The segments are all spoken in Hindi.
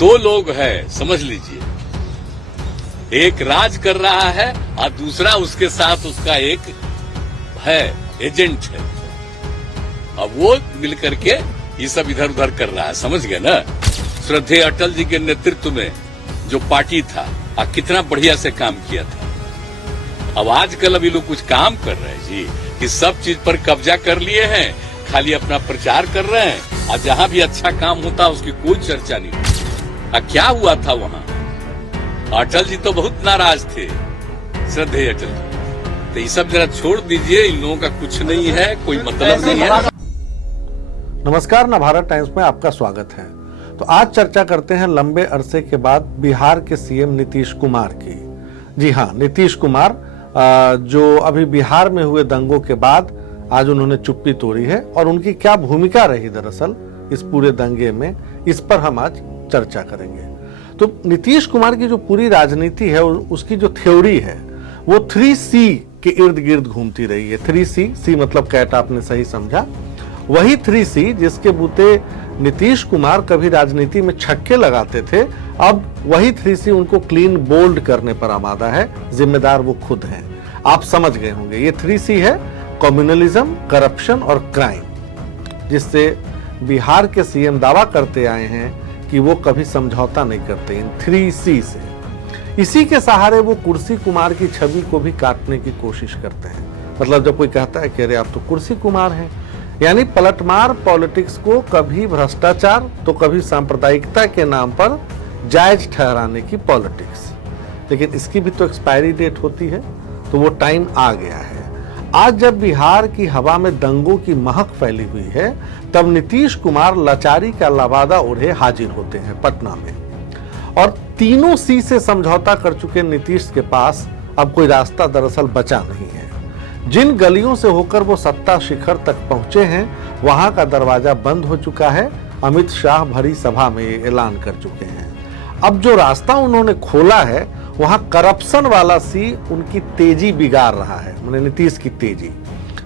दो लोग हैं, समझ लीजिए। एक राज कर रहा है और दूसरा उसके साथ उसका एक है, एजेंट है। अब वो मिलकर के ये सब इधर उधर कर रहा है, समझ गए ना। श्रद्धेय अटल जी के नेतृत्व में जो पार्टी था कितना बढ़िया से काम किया था। अब आजकल अभी लोग कुछ काम कर रहे हैं जी कि सब चीज पर कब्जा कर लिए हैं, खाली अपना प्रचार कर रहे हैं और जहां भी अच्छा काम होता उसकी कोई चर्चा नहीं होती। क्या हुआ था वहां? अटल जी तो बहुत नाराज थे, श्रद्धेय अटल जी। तो ये सब जरा छोड़ दीजिए, इन लोगों का कुछ नहीं है, कोई मतलब नहीं है। नमस्कार, नवभारत टाइम्स में आपका स्वागत है। तो आज चर्चा करते हैं लंबे अरसे के बाद बिहार के सीएम नीतीश कुमार की। जी हाँ, नीतीश कुमार जो अभी बिहार में हुए दंगों के बाद आज उन्होंने चुप्पी तोड़ी है और उनकी क्या भूमिका रही दरअसल इस पूरे दंगे में, इस पर हम आज चर्चा करेंगे। तो नीतीश कुमार की जो पूरी राजनीति है, उसकी जो थ्योरी है वो 3C के इर्द गिर्द घूमती रही है। 3C मतलब कैट, आपने सही समझा। वही 3C जिसके बूते नीतीश कुमार कभी राजनीति में छक्के लगाते थे, अब वही 3C उनको क्लीन बोल्ड करने पर आमादा है। जिम्मेदार वो खुद हैं। आप समझ गए होंगे, ये 3C है कम्युनलिज्म, करप्शन और क्राइम, जिससे बिहार के सीएम दावा करते आए हैं कि वो कभी समझौता नहीं करते इन 3C से। इसी के सहारे वो कुर्सी कुमार की छवि को भी काटने की कोशिश करते हैं। मतलब जब कोई कहता है कि अरे आप तो कुर्सी कुमार हैं, यानी पलटमार पॉलिटिक्स को कभी भ्रष्टाचार तो कभी सांप्रदायिकता के नाम पर जायज ठहराने की पॉलिटिक्स। लेकिन इसकी भी तो एक्सपायरी डेट होती है, तो वो टाइम आ गया है। आज जब बिहार की हवा में दंगों की महक फैली हुई है, तब नीतीश कुमार लाचारी का लबादा ओढ़े हाजिर होते हैं पटना में। और तीनों C से समझौता कर चुके नीतीश के पास अब कोई रास्ता दरअसल बचा नहीं है। जिन गलियों से होकर वो सत्ता शिखर तक पहुंचे हैं, वहां का दरवाजा बंद हो चुका है। अमित शाह भरी सभा में ये ऐलान कर चुके हैं। अब जो रास्ता उन्होंने खोला है, वहां करप्शन वाला C उनकी तेजी बिगाड़ रहा है, माने नीतीश की तेजी।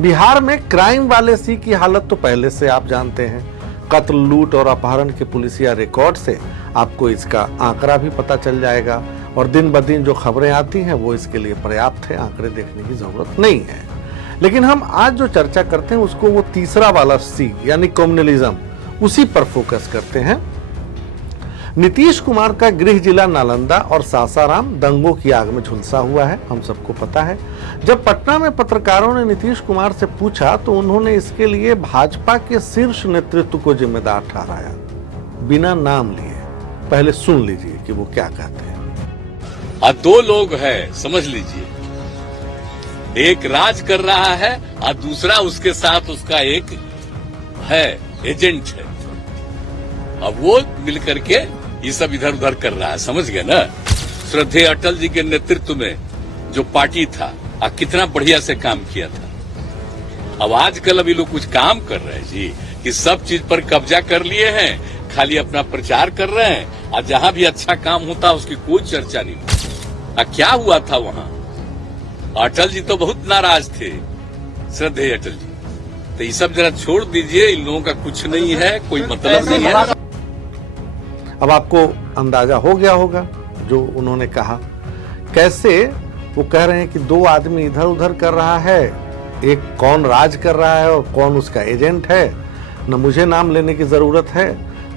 बिहार में क्राइम वाले C की हालत तो पहले से आप जानते हैं। कत्ल, लूट और अपहरण के पुलिसिया रिकॉर्ड से आपको इसका आंकड़ा भी पता चल जाएगा। और दिन ब दिन जो खबरें आती हैं वो इसके लिए पर्याप्त है, आंकड़े देखने की जरूरत नहीं है। लेकिन हम आज जो चर्चा करते हैं उसको वो तीसरा वाला C यानी कम्युनलिज्म, उसी पर फोकस करते हैं। नीतीश कुमार का गृह जिला नालंदा और सासाराम दंगों की आग में झुलसा हुआ है, हम सबको पता है। जब पटना में पत्रकारों ने नीतीश कुमार से पूछा तो उन्होंने इसके लिए भाजपा के शीर्ष नेतृत्व को जिम्मेदार ठहराया, बिना नाम लिए। पहले सुन लीजिए कि वो क्या कहते हैं। दो लोग हैं, समझ लीजिए। एक राज कर रहा है और दूसरा उसके साथ उसका एक है, एजेंट है। अब वो मिलकर के ये सब इधर उधर कर रहा है, समझ गए ना। श्रद्धेय अटल जी के नेतृत्व में जो पार्टी था कितना बढ़िया से काम किया था। अब आजकल अभी लोग कुछ काम कर रहे हैं जी कि सब चीज पर कब्जा कर लिए हैं, खाली अपना प्रचार कर रहे हैं और जहां भी अच्छा काम होता उसकी कोई चर्चा नहीं होती। क्या हुआ था वहां? अटल जी तो बहुत नाराज थे, श्रद्धेय अटल जी। तो ये सब जरा छोड़ दीजिए, इन लोगों का कुछ नहीं है, कोई मतलब नहीं है। अब आपको अंदाजा हो गया होगा जो उन्होंने कहा। कैसे वो कह रहे हैं कि दो आदमी इधर उधर कर रहा है, एक कौन राज कर रहा है और कौन उसका एजेंट है। न मुझे नाम लेने की जरूरत है,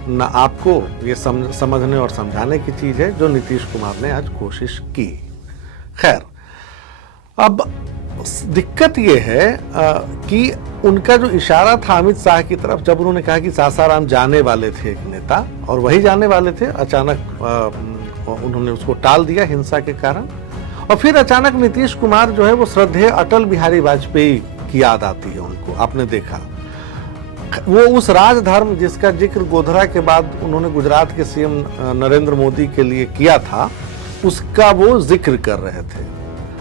न आपको। ये समझने और समझाने की चीज है जो नीतीश कुमार ने आज कोशिश की। खैर, अब दिक्कत ये है कि उनका जो इशारा था अमित शाह की तरफ, जब उन्होंने कहा कि सासाराम जाने वाले थे एक नेता, और वही जाने वाले थे, अचानक उन्होंने उसको टाल दिया हिंसा के कारण। और फिर अचानक नीतीश कुमार जो है वो श्रद्धेय अटल बिहारी वाजपेयी की याद आती है उनको। आपने देखा वो उस राजधर्म जिसका जिक्र गोधरा के बाद उन्होंने गुजरात के सीएम नरेंद्र मोदी के लिए किया था, उसका वो जिक्र कर रहे थे।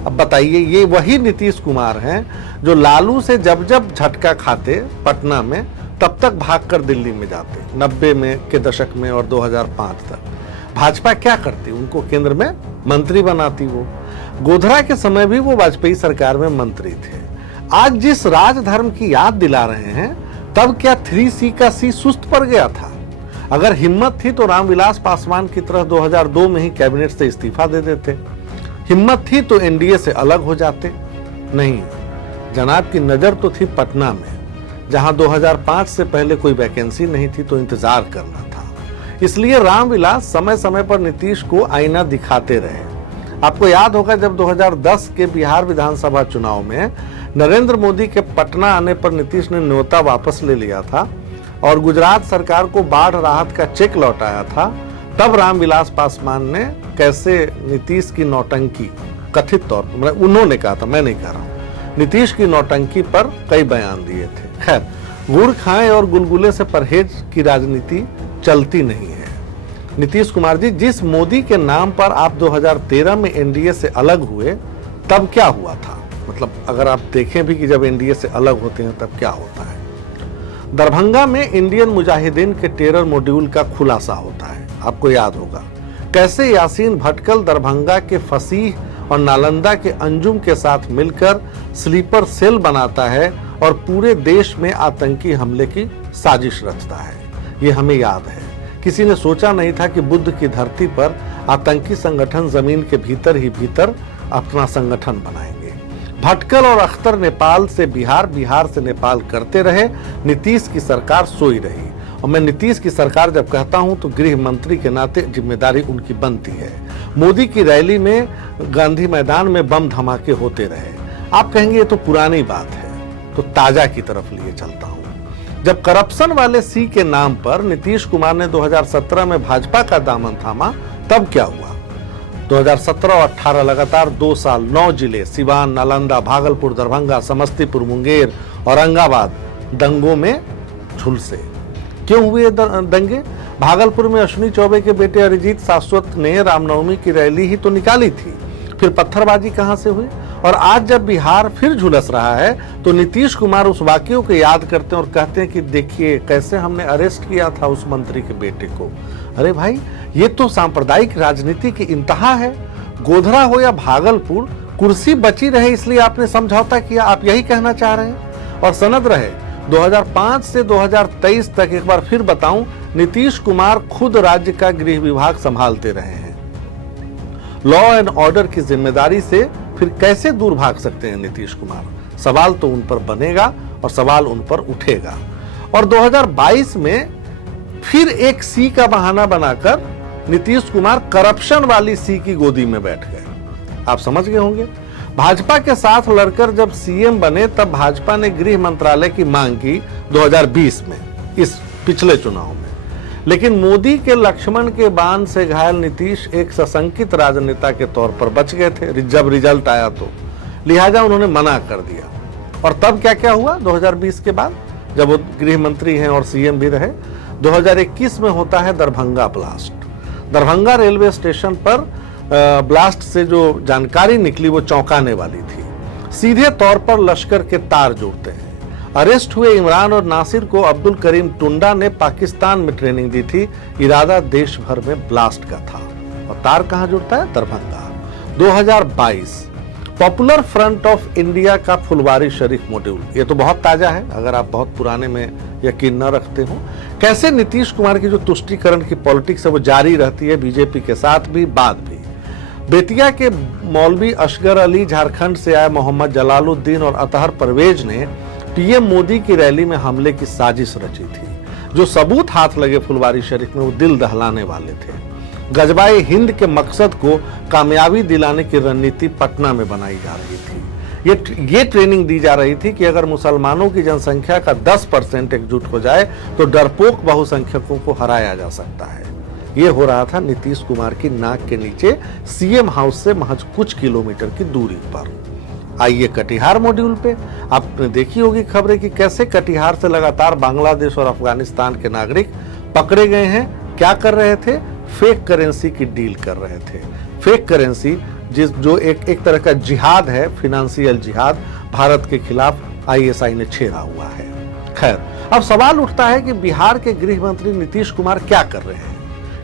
अब बताइए, ये वही नीतीश कुमार हैं जो लालू से जब जब झटका खाते पटना में, तब तक भागकर दिल्ली में जाते। 90 में के दशक में और 2005 तक भाजपा क्या करती? उनको केंद्र में मंत्री बनाती। वो गोधरा के समय भी वो वाजपेयी सरकार में मंत्री थे। आज जिस राजधर्म की याद दिला रहे हैं, तब क्या 3C का C सुस्त पड़ गया था? अगर हिम्मत थी तो रामविलास पासवान की तरह 2002 में ही कैबिनेट से इस्तीफा दे देते। हिम्मत थी तो एनडीए से अलग हो जाते। नहीं, जनाब की नजर तो थी पटना में, जहां 2005 से पहले कोई वैकेंसी नहीं थी तो इंतजार करना था। इसलिए रामविलास समय समय पर नीतीश को आईना दिखाते रहे। आपको याद होगा जब 2010 के बिहार विधानसभा चुनाव में नरेंद्र मोदी के पटना आने पर नीतीश ने न्योता वापस ले लिया था और गुजरात सरकार को बाढ़ राहत का चेक लौटाया था, तब रामविलास पासवान ने कैसे नीतीश की नौटंकी, कथित तौर पर उन्होंने कहा था, मैं नहीं कह रहा हूं, नीतीश की नौटंकी पर कई बयान दिए थे। खैर, गुड़ खाएं और गुलगुले से परहेज की राजनीति चलती नहीं है। नीतीश कुमार जी, जिस मोदी के नाम पर आप 2013 में एनडीए से अलग हुए, तब क्या हुआ था? मतलब अगर आप देखें भी कि जब एनडीए से अलग होते हैं तब क्या होता है। दरभंगा में इंडियन मुजाहिदीन के टेरर मॉड्यूल का खुलासा होता है। आपको याद होगा कैसे यासीन भटकल दरभंगा के फसीह और नालंदा के अंजुम के साथ मिलकर स्लीपर सेल बनाता है और पूरे देश में आतंकी हमले की साजिश रचता है। ये हमें याद है। किसी ने सोचा नहीं था कि बुद्ध की धरती पर आतंकी संगठन जमीन के भीतर ही भीतर अपना संगठन बनाएंगे। भटकल और अख्तर नेपाल से बिहार, बिहार से नेपाल करते रहे। नीतीश की सरकार सोई रही। और मैं नीतीश की सरकार जब कहता हूं तो गृह मंत्री के नाते जिम्मेदारी उनकी बनती है। मोदी की रैली में गांधी मैदान में बम धमाके होते रहे। आप कहेंगे ये तो पुरानी बात है, तो ताजा की तरफ लिए चलता हूं। जब करप्शन वाले सी के नाम पर नीतीश कुमार ने 2017 में भाजपा का दामन थामा, तब क्या हुआ? 2017 और 18 लगातार 2 साल 9 जिले सिवान, नालंदा, भागलपुर, दरभंगा, समस्तीपुर, मुंगेर, औरंगाबाद दंगों में झुलसे। क्यों हुए दंगे? भागलपुर में अश्विनी चौबे के बेटे अरिजीत शाश्वत ने रामनवमी की रैली ही तो निकाली थी, फिर पत्थरबाजी कहां से हुई? और आज जब बिहार फिर झुलस रहा है तो नीतीश कुमार उस वाकये को याद करते हैं और कहते हैं कि देखिए कैसे हमने अरेस्ट किया था उस मंत्री के बेटे को। अरे भाई, ये तो सांप्रदायिक राजनीति की इंतहा है। गोधरा हो या भागलपुर, कुर्सी बची रहे इसलिए आपने समझौता किया, आप यही कहना चाह रहे हैं? और सनद रहे 2005 से 2023 तक, एक बार फिर बताऊं, नीतीश कुमार खुद राज्य का गृह विभाग संभालते रहे हैं। लॉ एंड ऑर्डर की जिम्मेदारी से फिर कैसे दूर भाग सकते हैं नीतीश कुमार? सवाल तो उन पर बनेगा और सवाल उन पर उठेगा। और 2022 में फिर एक सी का बहाना बनाकर नीतीश कुमार करप्शन वाली सी की गोदी में बैठ गए। आप समझ गए होंगे। भाजपा के साथ लड़कर जब सीएम बने तब भाजपा ने गृह मंत्रालय की मांग की 2020 में, इस पिछले चुनाव में। लेकिन मोदी के लक्ष्मण के बाण से घायल नीतीश एक सशंकित राजनेता के तौर पर बच गए थे जब रिजल्ट आया तो, लिहाजा उन्होंने मना कर दिया। और तब क्या क्या हुआ 2020 के बाद, जब वो गृह मंत्री हैं और सीएम भी रहे? 2021 में होता है Darbhanga blast. Darbhanga railway station पर ब्लास्ट से जो जानकारी निकली वो चौंकाने वाली थी। सीधे तौर पर लश्कर के तार जोड़ते हैं। अरेस्ट हुए इमरान और नासिर को अब्दुल करीम टुंडा ने पाकिस्तान में ट्रेनिंग दी थी। इरादा देश भर में ब्लास्ट का था। और तार कहां जुड़ता है? Darbhanga. 2022 popular front of India का फुलवारी शरीफ मॉड्यूल। ये तो बहुत ताजा है, अगर आप बहुत पुराने में यकीन न रखते हो। कैसे नीतीश कुमार की जो तुष्टीकरण की पॉलिटिक्स है वो जारी रहती है, बीजेपी के साथ भी, बाद भी। बेतिया के मौलवी असगर अली, झारखंड से आए मोहम्मद जलालुद्दीन और अतहर परवेज ने पीएम मोदी की रैली में हमले की साजिश रची थी। जो सबूत हाथ लगे फुलवारी शरीफ में वो दिल दहलाने वाले थे। गजबाए हिंद के मकसद को कामयाबी दिलाने की रणनीति पटना में बनाई जा रही थी। ये ट्रेनिंग दी जा रही थी कि अगर मुसलमानों की जनसंख्या का 10% एकजुट हो जाए तो डरपोक बहुसंख्यकों को हराया जा सकता है। ये हो रहा था नीतीश कुमार की नाक के नीचे, सीएम हाउस से महज कुछ किलोमीटर की दूरी पर। आइए कटिहार मॉड्यूल पे। आपने देखी होगी खबरें कि कैसे कटिहार से लगातार बांग्लादेश और अफगानिस्तान के नागरिक पकड़े गए हैं। क्या कर रहे थे? फेक करेंसी की डील कर रहे थे। फेक करेंसी जो एक तरह का जिहाद है, फिनेंशियल जिहाद, भारत के खिलाफ आईएसआई ने छेड़ा हुआ है। खैर, अब सवाल उठता है कि बिहार के गृह मंत्री नीतीश कुमार क्या कर रहे हैं?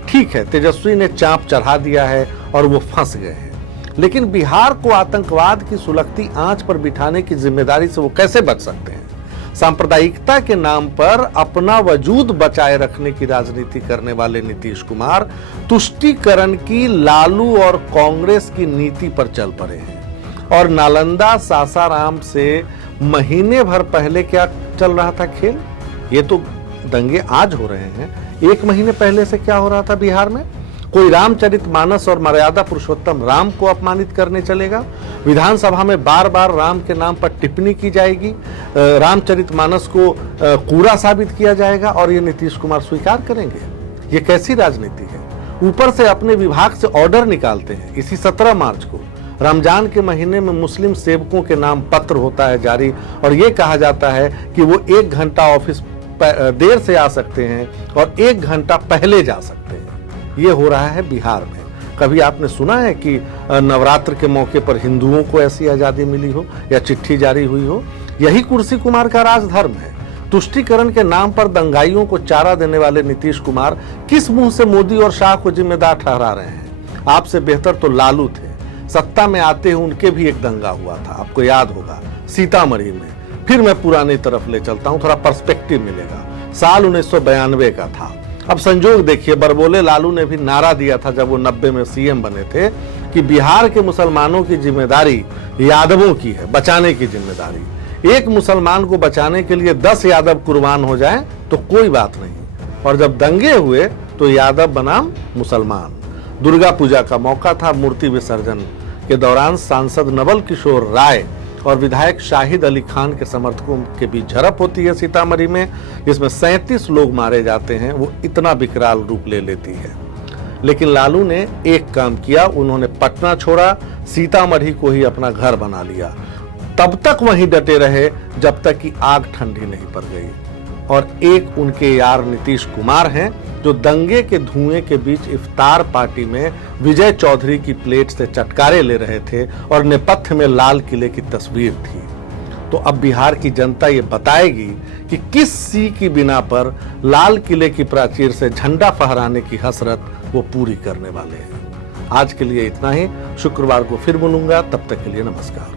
ठीक है, तेजस्वी ने चांप चढ़ा दिया है और वो फंस गए हैं, लेकिन बिहार को आतंकवाद की सुलगती आंच पर बिठाने की जिम्मेदारी से वो कैसे बच सकते हैं? सांप्रदायिकता के नाम पर अपना वजूद बचाए रखने की राजनीति करने वाले नीतीश कुमार तुष्टीकरण की लालू और कांग्रेस की नीति पर चल पड़े हैं। और नालंदा सासाराम से महीने भर पहले क्या चल रहा था खेल? ये तो दंगे आज हो रहे हैं, 1 महीने पहले से क्या हो रहा था बिहार में? कोई रामचरितमानस और मर्यादा पुरुषोत्तम राम को अपमानित करने चलेगा? विधानसभा में बार बार राम के नाम पर टिप्पणी की जाएगी, रामचरितमानस को कूड़ा साबित किया जाएगा और ये नीतीश कुमार स्वीकार करेंगे? ये कैसी राजनीति है? ऊपर से अपने विभाग से ऑर्डर निकालते हैं। इसी 17 मार्च को रमजान के महीने में मुस्लिम सेवकों के नाम पत्र होता है जारी और ये कहा जाता है कि वो 1 घंटा ऑफिस देर से आ सकते हैं और 1 घंटा पहले जा सकते हैं। ये हो रहा है बिहार में। कभी आपने सुना है कि नवरात्र के मौके पर हिंदुओं को ऐसी आजादी मिली हो या चिट्ठी जारी हुई हो? यही कुर्सी कुमार का राजधर्म है। तुष्टीकरण के नाम पर दंगाइयों को चारा देने वाले नीतीश कुमार किस मुंह से मोदी और शाह को जिम्मेदार ठहरा रहे हैं? आपसे बेहतर तो लालू थे। सत्ता में आते ही उनके भी एक दंगा हुआ था, आपको याद होगा, सीतामढ़ी में। फिर मैं पुरानी तरफ ले चलता हूं, थोड़ा पर्सपेक्टिव मिलेगा। साल 1992 का था। अब संजोग देखिए, बरबोले लालू ने भी नारा दिया था जब वो 90 में सीएम बने थे कि बिहार के मुसलमानों की जिम्मेदारी यादवों की है, बचाने की जिम्मेदारी। एक मुसलमान को बचाने के लिए 10 यादव कुर्बान हो जाएं तो कोई बात नहीं। और जब दंगे हुए तो यादव बनाम मुसलमान। दुर्गा पूजा का मौका था। मूर्ति विसर्जन के दौरान सांसद नवल किशोर राय और विधायक शाहिद अली खान के समर्थकों के बीच झड़प होती है सीतामढ़ी में, जिसमें 37 लोग मारे जाते हैं। वो इतना विकराल रूप ले लेती है। लेकिन लालू ने एक काम किया, उन्होंने पटना छोड़ा, सीतामढ़ी को ही अपना घर बना लिया। तब तक वहीं डटे रहे जब तक कि आग ठंडी नहीं पड़ गई। और एक उनके यार नीतीश कुमार हैं जो दंगे के धुएं के बीच इफ्तार पार्टी में विजय चौधरी की प्लेट से चटकारे ले रहे थे और नेपथ्य में लाल किले की तस्वीर थी। तो अब बिहार की जनता ये बताएगी कि किस सी की बिना पर लाल किले की प्राचीर से झंडा फहराने की हसरत वो पूरी करने वाले हैं। आज के लिए इतना ही। शुक्रवार को फिर मिलूंगा, तब तक के लिए नमस्कार।